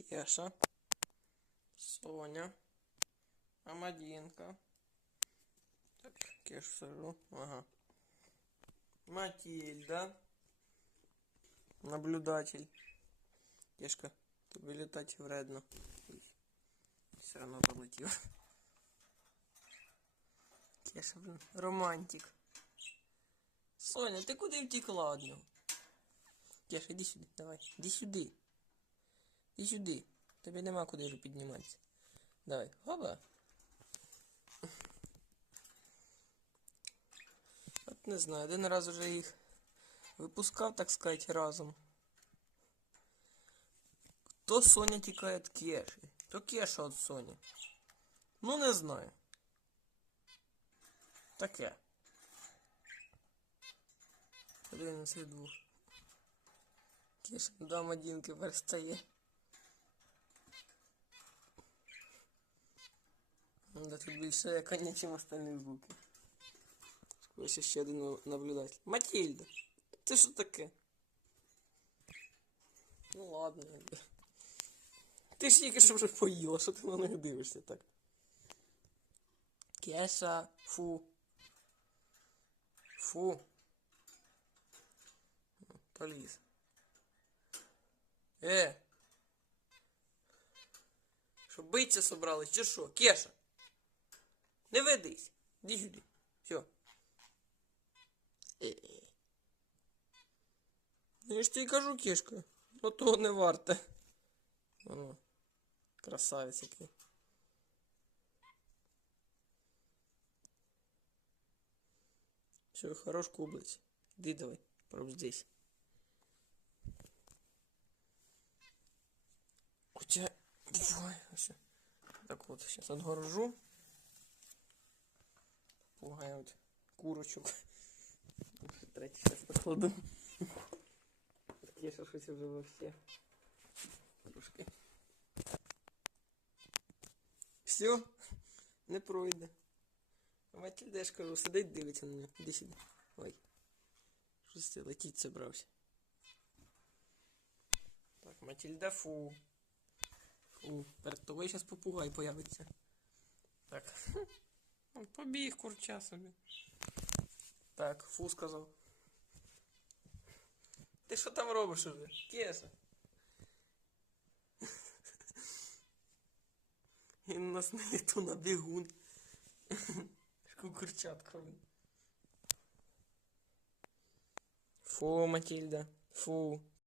Кеша. Соня. Амадінка. Так, Кешу сажу. Ага. Матильда. Наблюдатель. Кешка, тобі літати вредно. Все равно полетів. Кеша, блин, романтик. Соня, ти куди втекла нього? Кеша, іди сюди, давай. Іди сюди. Іди сюди. Тобі нема куди вже підніматися. Давай, хоба. От не знаю, один раз уже їх випускав, так сказати, разом. То Соня тікає від Кеші, то Кеша від Соні. Ну не знаю. Таке. Один на цих двох. Кеша до Мадінки перестає. Да тут більше яка нічим остальні звуки. Ось ще один наблюдатель. Матильда! Це що таке? Ну ладно. Ти ж тільки що вже поїла, що ти на них дивишся так? Кеша, фу. Фу. Поліз. Е. Що биться собрались, чи що? Кеша. Не ведись. Іди сюди. Все. Я ж тобі кажу, кішка. Ну того не варте. О, красавець який. Все, хорош кублить. Иди давай, прям здесь. У тебя... Ой, вообще. Так вот, сейчас отгорожу. Пугають курочок. Третій зараз покладу. Я щось вже вообще. Трошки. Все, не пройде. А Матильда, я ж кажу, сидить, дивиться на мене. Іди сюди. Ой. Щось ти летіть собрався. Так, Матильда, фу. Фу. Перед тобою зараз попугай появиться. Так. Ну, Побіг курча собі. Так, фу сказав. Ти що там робиш уже? Кеса. У нас на літу на бігун. Курчатка. Фу, Матильда. Фу.